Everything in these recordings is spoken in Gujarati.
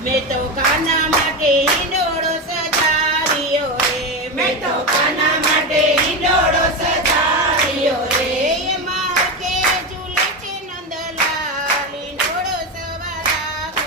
મેં તો કાના માટે હિંડોળો સજાવ્યો રે, મેં તો કાના માટે હિંડોળો સજાવ્યો રે. એમાં કે ઝૂલે છે નંદલાલ, હિંડોળો સવા લાખ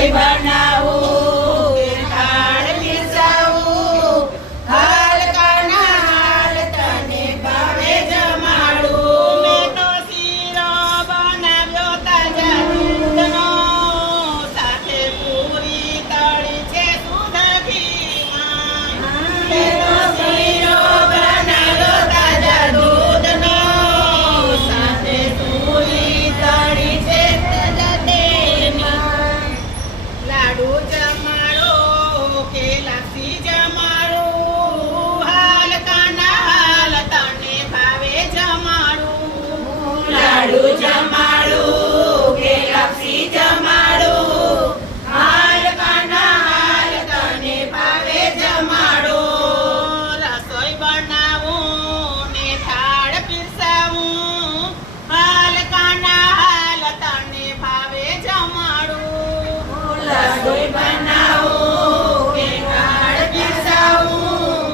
રસોઈ બનાવું કે થાળ પીરસાવું, હાલ કાના હાલ તને ભાવે જમાડું. મેં તો શીરો બનાવ્યો તાજા દૂધનો, સાથે પૂરી તળી છે શુદ્ધ ઘીમાં. મેં તો શીરો બનાવ્યો તાજા દૂધનો, સાથે પૂરી તળી છે તાજા તેલની. લાડુ જમાડો કે લાપસી જમાડું, હાલ કાના હાલ તને ભાવે જમાડું. લાડુ જમાડું કે લાપસી જમાડું, હાલ કાના હાલ તને ભાવે જમાડું. રસોઈ બનાવું ને થાળ પીરસાવું, હાલ કાના હાલ તને ભાવે જમાડું. રસોઈ બનાવું કે થાળ પીરસાવું,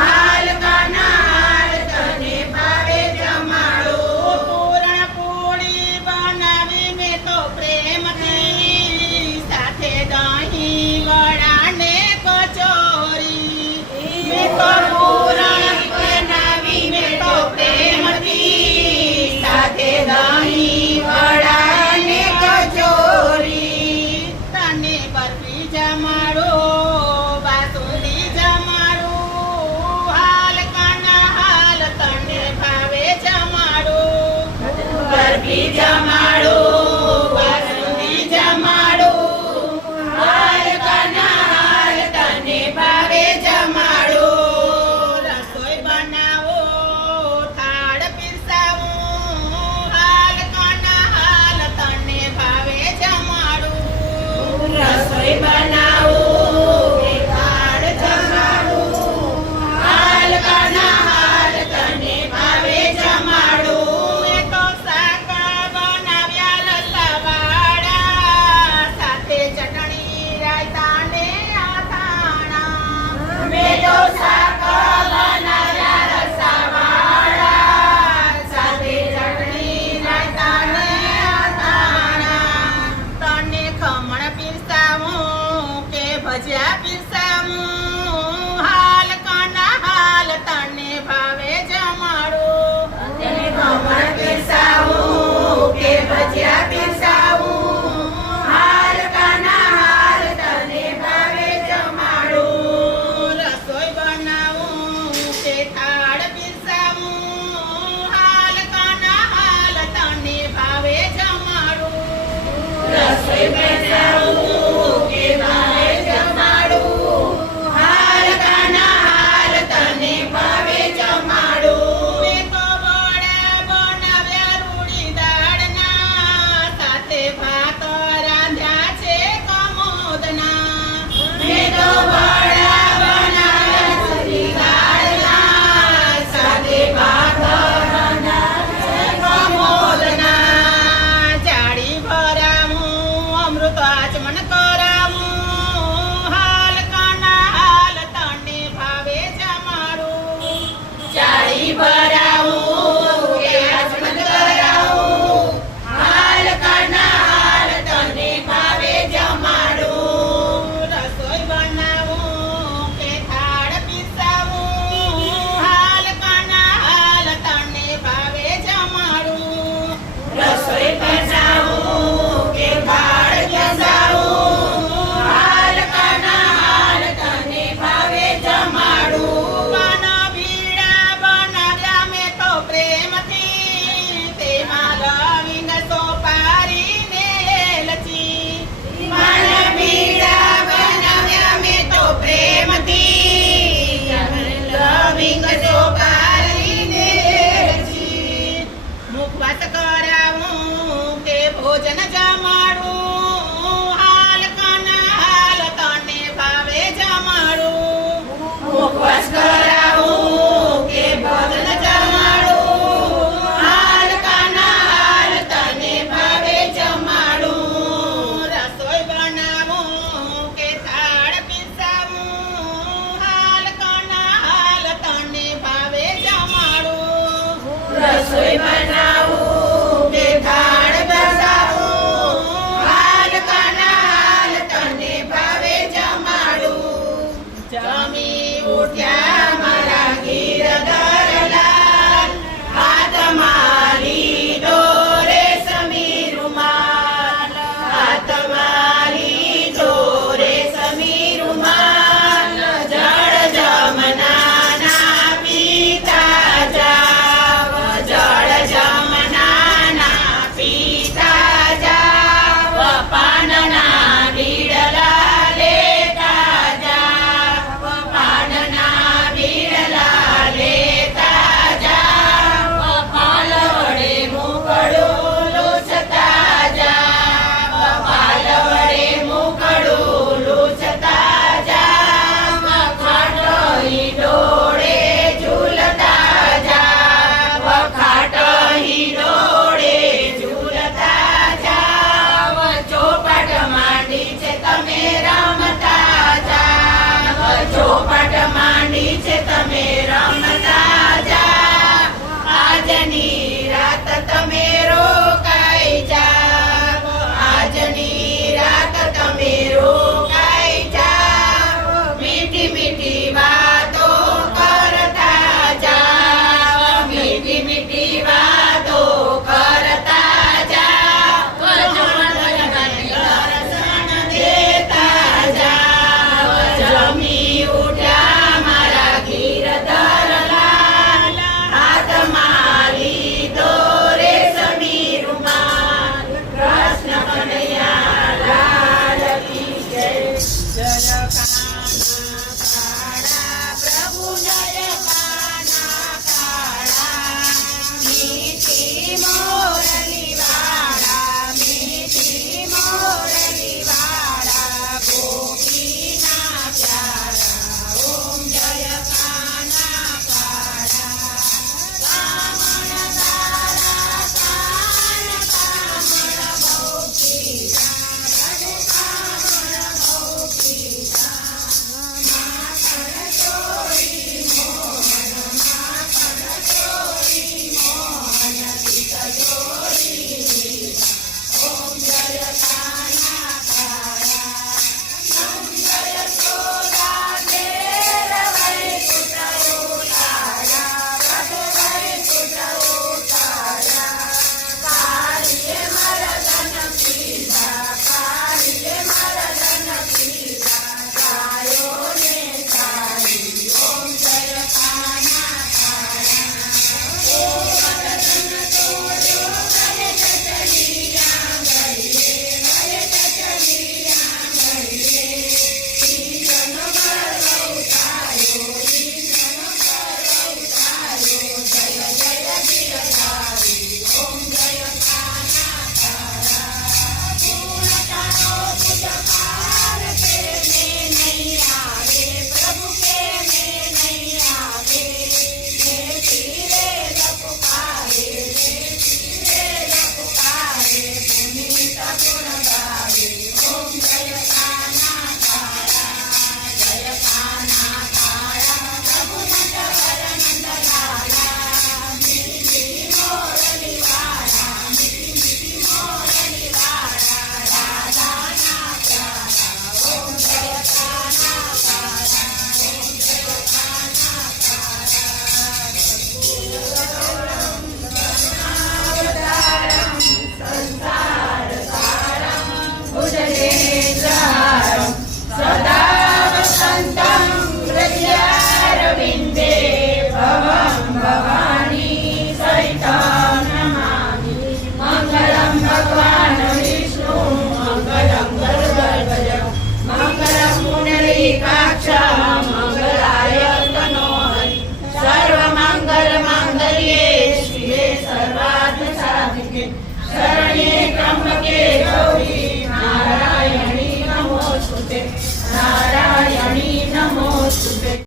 હાલ કાના હાલ તને ભાવે જમાડું. પૂરણ પૂરી બનાવી મેં તો પ્રેમથી, સાથે દહીં વડા ને કચોરી. મેં તો પૂરણ બનાવી મેં તો પ્રેમથી, સાથે દહીં વડા ને કચોરી. તને બરફી જમાડો, બાસુંદી જમાડું, હાલ કાના હાલ તને ભાવે જમાડું. બરફી જમાડું, બાસુંદી જમાડું, હાલ કાના હાલ તને ભાવે જમાડું. રસોઈ બનાવો, થાળ પીરસાવું, હાલ કાના હાલ તને ભાવે જમાડું. રસોઈ બનાવું કે થાળ જમાડું, હાલ કાના હાલ તને ભાવે જમાડું. મેં તો શાક બનાવ્યા લસણવાળા, સાથે ચટણી રાયતા ને અથાણાં. મેં તો શાક બનાવ્યા રસાવાળા, સાથે ચટણી રાયતા ને અથાણાં. તને ખમણ પીરસાવું કે ભજીયા પીરસાવું, હાલ કાના હાલ તને ભાવે જમાડું. તને ખમણ પીરસાવું કે ભજીયા પીરસાવું, હાલ કાના હાલ તને ભાવે જમાડું. રસોઈ બનાવું કે થાળ પીરસાવું, હાલ કાના હાલ તને ભાવે જમાડું. રસોઈ બનાવું કે ભાવે જમાડું, હાલ કાના હાલ તને ભાવે જમાડું. મેં તો વડા બનાવ્યા રૂડી દાળના, સાથે ભાત રાંધ્યા છે કમોદના. મેં તો વડા બનાવ્યા રૂડી દાળના, સાથે ભાત રાંધ્યા છે કમોદના. જાળી ભરાવું, અમૃત આચમન કરાવું, હાલ કાના હાલ તને ભાવે જમાડું. જાળી ભરાવું કે આચમન કરાવું, હાલ કાના હાલ તને ભાવે જમાડું. રસોઈ બનાવું કે થાળ પીરસાવું, હાલ કાના હાલ તને ભાવે જમાડું. રસોઈ બનાવું કે થાળ પીરસાવું, હાલ કાના હાલ તને ભાવે જમાડું. પાના ભીડા બનાવ્યા મેં તો પ્રેમથી, તેમાં લવિંગ સોપારી ને એલચી. પાના ભીડા બનાવ્યા મેં તો પ્રેમથી, લવિંગ સોપારી ને એલચી. મુખવાસ કરાવું કે ભોજન જમાડું, હાલ કાના હાલ તને ભાવે જમાડું. મુખવાસ કરાવું કે ભોજન જમાડું, હાલ કાના હાલ તને ભાવે જમાડું. રસોઈ બનાવું કે થાળ પીરસાવું, હાલ કાના હાલ તને ભાવે જમાડું. રસોઈ બનાવું